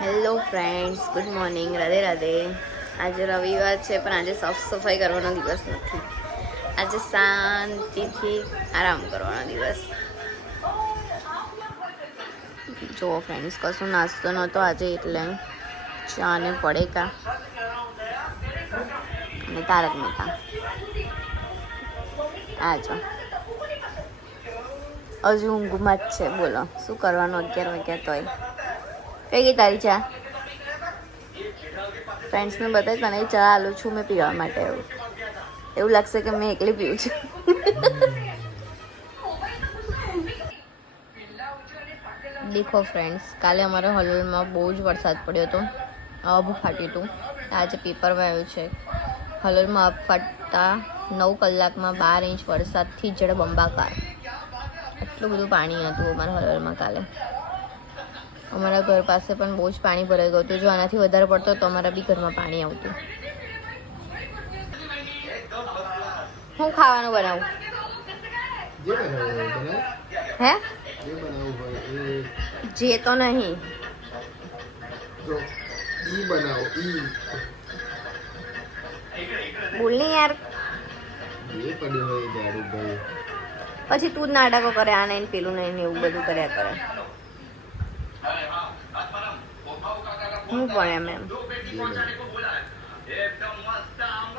Hello friends, good morning, Radhe Radhe. આજે રવિવાર છે પણ આજે સાફ સફાઈ કરવાનો દિવસ નથી. આજે શાંતિથી આરામ કરવાનો દિવસ. જો ફ્રેન્ડ્સ, કશું નાસ્તો નહોતો આજે એટલે ચા ને પડેકા અને તારક મહેતા. આજો હજુ ઊંઘમાં જ છે. બોલો શું કરવાનું 11 વાગ્યા તોય. કઈ ગઈ તારી ચા? ફ્રેન્ડ્સને બતાવી તને ચા આલું છું મેં પીવા માટે. એવું લાગશે કે મેં એકલી પીવું છું. દેખો ફ્રેન્ડ્સ, કાલે અમારા હલોલમાં બહુ જ વરસાદ પડ્યો હતો. આબુ ફાટ્યું હતું. આજે પેપરમાં આવ્યું છે હલોલમાં આબ ફાટતા 9 કલાકમાં 12 ઇંચ વરસાદથી જળબંબાકાર. એટલું બધું પાણી હતું અમારા હલોલમાં કાલે. અમારા ઘર પાસે પણ બહુ જ પાણી ભરાઈ ગયું હતું. જો આનાથી વધારે પડતો તો અમારા બી ઘરમાં પાણી આવતું. હું ખાવાનું બનાવું? હે? જે તો નહીં બોલની યાર. પછી તું જ નાટકો કરે, આ નહીં પેલું નહીં એવું બધું કર્યા કરે. હું પણ એમ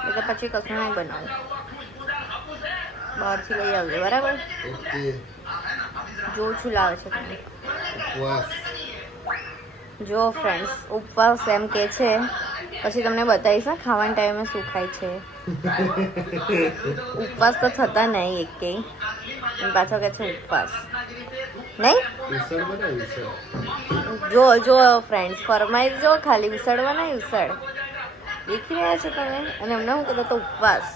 એટલે પછી કશું નહીં બનાવું. બહારથી લઈ આવજે, બરાબર? જોઉં છું લાવે છે તમે. જો ફ્રેન્ડ્સ, ઉપવાસ એમ કે છે, પછી તમને બતાવીશ ને ખાવાના ટાઈમે શું ખાય છે. ઉપવાસ તો થતા નહીં એકેય, પાછો કે છે ઉપવાસ નહીં. જો જો ફ્રેન્ડ્સ, ફરમાઈ જો ખાલી વિસળવા નહીં. વિસળ દેખી રહ્યા છો તમે. અને એમને હું કહેતો તો ઉપવાસ.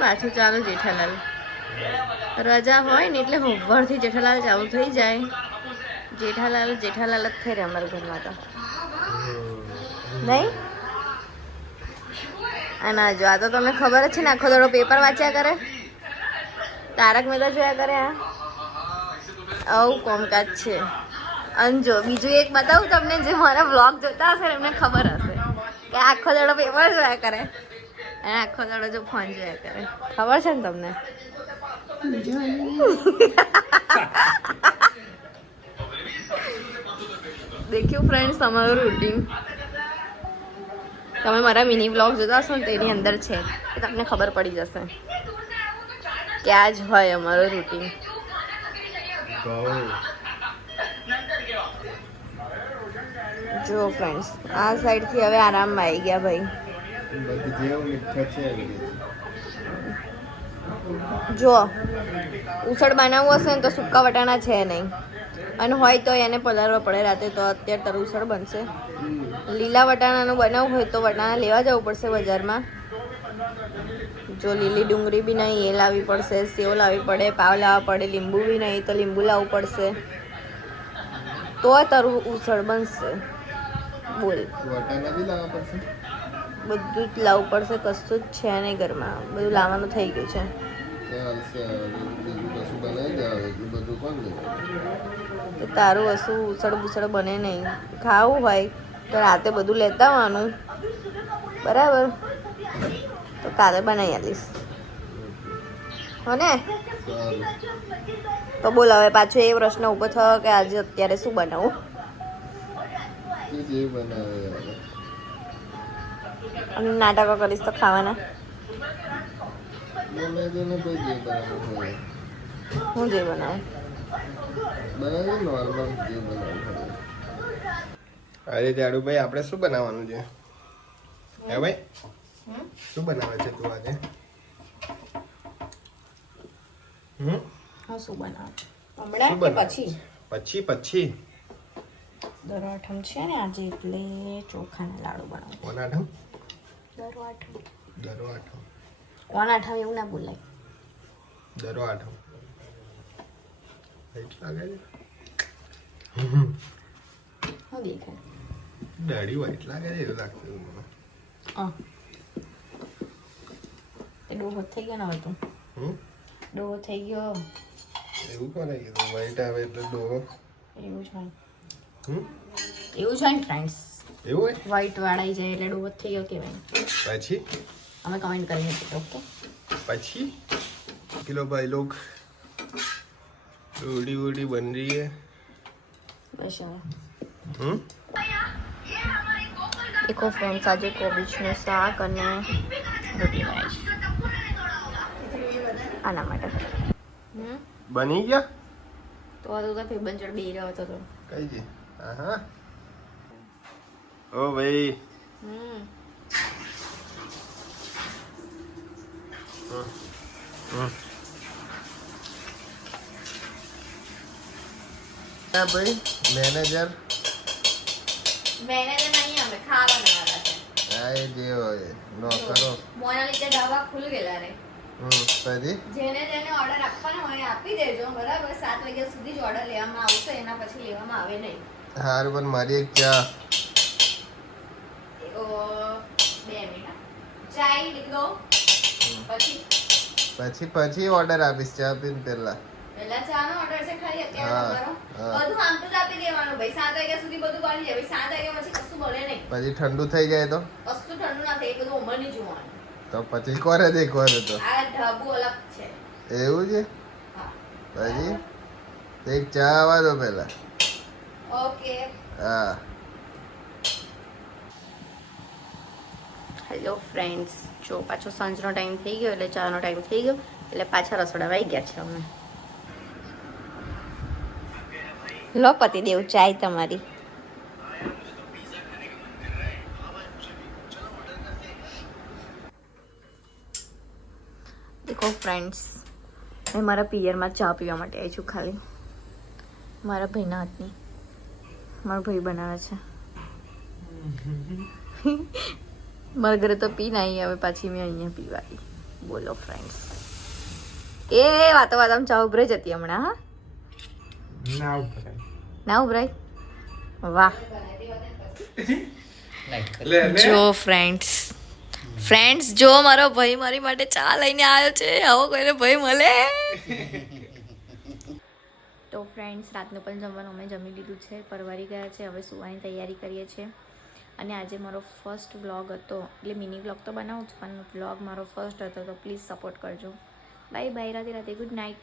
પાછું ચાલુ જેઠાલાલ. રજા હોય ને એટલે હોવરથી જેઠાલાલ ચાલુ થઈ જાય. જેઠાલાલ જેઠાલાલ જ થઈ રહે અમારા ઘરમાં તો નહીં. અને જો આ તો તમને ખબર જ છે ને, આખો દાડો પેપર વાંચ્યા કરે, તારક મહેતા જોયા કરે. આવું કોમકાજ છે. અને જો બીજું એક બતાવું તમને, જે મારા બ્લોગ જોતા હશે એમને ખબર હશે કે આખો દાડો પેપર જોયા કરે અને આખો દાડો જો ફોન જોયા કરે. ખબર છે ને તમને? દેખ્યું ફ્રેન્ડ્સ તમારું રૂટીન. તમે મારા મિની બ્લોગ જોતા હશો ને તેની અંદર છે, તો તમને ખબર પડી જશે કે આ જ હોય અમારું રૂટીન. જો ફ્રેન્ડ્સ, આ સાઈડથી હવે આરામમાં આવી ગયા ભાઈ. જો ઉસળ બનાવવું હશે ને તો સૂકા વટાણા છે નહીં, અને હોય તો એને પલાળવા પડે રાતે. તો અત્યારે તર ઉસળ બનશે. લીલા વટાણાનું બનાવવું હોય તો વટાણા લેવા જવું પડશે બજારમાં. જો લીલી ડુંગળી બી નહીં, એ લાવવી પડશે. સેવ લાવવી પડે, પાવ લાવવા પડે. લીંબુ બી નહીં તો લીંબુ લાવવું પડશે. તો તારું ઉસળ બનશે. બોલ, બધું જ લાવવું પડશે. કશું જ છે નહીં ઘરમાં, બધું લાવવાનું થઈ ગયું છે. તો તારું હશું ઉસળ બુસળ બને નહીં. ખાવું હોય તો રાતે બધું લેતા આવવાનું, બરાબર? તો કાલે બનાવી આવીશ, હો ને? તો બોલ, હવે પાછો એ પ્રશ્ન ઊભો થયો કે આજે અત્યારે શું બનાવું? અને નાટકો કરીશ તો ખાવાના. હું જે બનાવું અરે જાડુભાઈ, આપણે શું બનાવવાનું છે? હે ભાઈ, શું બનાવે છે તું આજે? શું બનાવું હમણાં કે પછી? પછી દર આઠમ છે ને આજે, એટલે ચોખાના લાડુ બનાવું. કોણ આઠમ? દર આઠમ. કોણ આઠમ એવું ના બોલાય. દરો આઠમ લાગે છે. શું દેખાય? દાઢી વાઈટ લાગે છે એવું લાગતું મને. એ ડોહો થઈ ગયો ને હવે તું. ડોહો થઈ ગયો. એવું કોને કીધું વ્હાઈટ આવે એટલે ડોહો? એવું જ હોય હમ એવું જ હોય ફ્રેન્ડ્સ. એવું હોય વ્હાઈટ વાળાઈ જાય એટલે ડોવત થઈ ગયો કહેવાય. પછી અમે કમેન્ટ કરીને ઓકે. પછી किलो भाई लोग रोटी वोटी बन रही है. બસ હવે हम्म એકો ફ્રેન્ડ્સ આજે કોબીજનું શાક અને રોટી બનાવી છે આના માટે. बनी क्या તો આ તો ભાઈ જોડે બેહી રહ્યો હતો તો. कही जी हाँ ओ भाई हाँ भाई मैनेजर મેનેજર નહીં અમે ખાવા બનાવવાના છે. आए जे होए नौकरो મોનાલિસા ઢાબા ખુલ ગયેલા રે. પછી જેને જેને ઓર્ડર આપવાનો હોય આપી દેજો બરાબર. 7 વાગ્યા સુધી જ ઓર્ડર લેવામાં આવશે એના પછી લેવામાં આવે નહીં. હાર પણ મારી એક ચા 2 મિનિટ ચાય લીખ દો પછી ઓર્ડર આપીશ ચા પીને પહેલા પહેલા ચાનો ઓર્ડર છે ખાલી અત્યારે હા, તમારો. હા. બધું આમ તો જ આપી દેવાનું ભાઈ. 7 વાગ્યા સુધી બધું બની જાય. 7 વાગ્યા પછી કશું બને નહીં. પછી ઠંડુ થઈ જાય તો કશું ઠંડુ ના થાય એ બધું ઉમર નહીં જોવાનું. તો પછી કોરે દેખવાનું તો આ ઢાબુ અલગ છે. એવું છે હા પછી એક ચા આવવા દો પહેલા ઓકે. હા હેલો ફ્રેન્ડ્સ, જો પાછો સાંજનો ટાઈમ થઈ ગયો એટલે ચાનો ટાઈમ થઈ ગયો એટલે પાછા રસોડા વાઈ ગયા છે અમે. લો પતિદેવ ચાય તમારી. દેખો ફ્રેન્ડ્સ, હું મારા પિયરમાં ચા પીવા માટે આવી છું ખાલી મારા ભાઈના હાથની. મારો ભાઈ બનાવે છે. મારા ઘરે તો પી નહીં હવે પાછી મેં અહીંયા પીવા આવી. બોલો ફ્રેન્ડ્સ. એ વાતો વાતમાં ચા ઉભરાઈ જતી હમણાં. હા ના ઉભરાય. વાહ જો ફ્રેન્ડ્સ જો મારો ભાઈ મારી માટે ચા લઈને આવ્યો છે. આવો કોઈને ભાઈ મળે. તો ફ્રેન્ડ્સ, રાતનું પણ જમવાનું અમે જમી લીધું છે, પરવારી ગયા છે, હવે સુવાની તૈયારી કરીએ છીએ. અને આજે મારો ફર્સ્ટ વ્લોગ હતો, એટલે મિની વ્લોગ તો બનાવું છું પણ વ્લોગ મારો ફર્સ્ટ હતો, તો પ્લીઝ સપોર્ટ કરજો. Bye bye, Radhe Radhe, good night.